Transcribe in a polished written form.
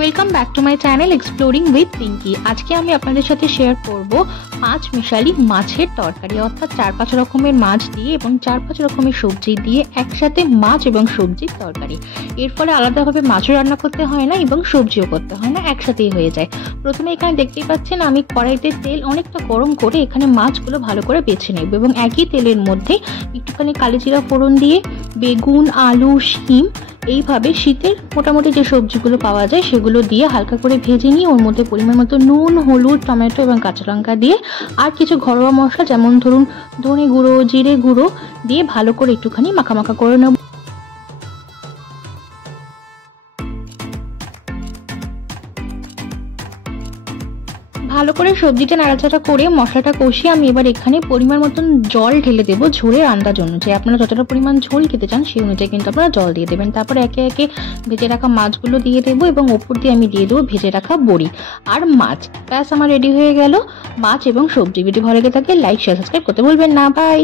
Welcome back to my channel exploring with Pinky. আজকে আমি আপনাদের সাথে শেয়ার করব 5 মিশালি মাছের তরকারি, অর্থাৎ 4-5 রকমের মাছ দিয়ে এবং 4-5 রকমের সবজি দিয়ে একসাথে মাছ এবং সবজির তরকারি। এর ফলে আলাদাভাবে মাছও রান্না করতে হয় না এবং সবজিও করতে হয় না, একসাথেই হয়ে যায়। প্রথমে এখানে দেখতেই পাচ্ছেন আমি কড়াইতে তেল অনেকটা গরম করে এখানে মাছগুলো ভালো করে বেছে নেব এবং একই তেলের মধ্যে একটুখানি কালিজিরা ফোড়ন দিয়ে বেগুন, আলু, শিম এইভাবে শীতের মোটামুটি যে সবজিগুলো পাওয়া যায় সেগুলো দিয়ে হালকা করে ভেজে নিয়ে ওর মধ্যে পরিমাণ মতো নুন, হলুদ, টমেটো এবং কাঁচা লঙ্কা দিয়ে আর কিছু ঘরোয়া মশলা যেমন ধরুন ধনে গুঁড়ো, জিরে গুঁড়ো দিয়ে ভালো করে একটুখানি মাখা করে নেব। ভালো করে সবজিটা নাড়াচাড়া করে মশলাটা কষিয়ে আমি এবার এখানে পরিমাণ মতন জল ঢেলে দেবো ঝোলের আন্দাজ অনুযায়ী। আপনারা যতটা পরিমাণ ঝোল খেতে চান সেই অনুযায়ী কিন্তু আপনারা জল দিয়ে দেবেন। তারপরে একে একে ভেজে রাখা মাছগুলো দিয়ে দেবো এবং ওপর দিয়ে আমি দিয়ে দেবো ভেজে রাখা বড়ি আর মাছ। ব্যাস আমার রেডি হয়ে গেল মাছ এবং সবজি। ভিডিও ভালো লেগে থাকে লাইক, শেয়ার, সাবস্ক্রাইব করতে ভুলবেন না। বাই।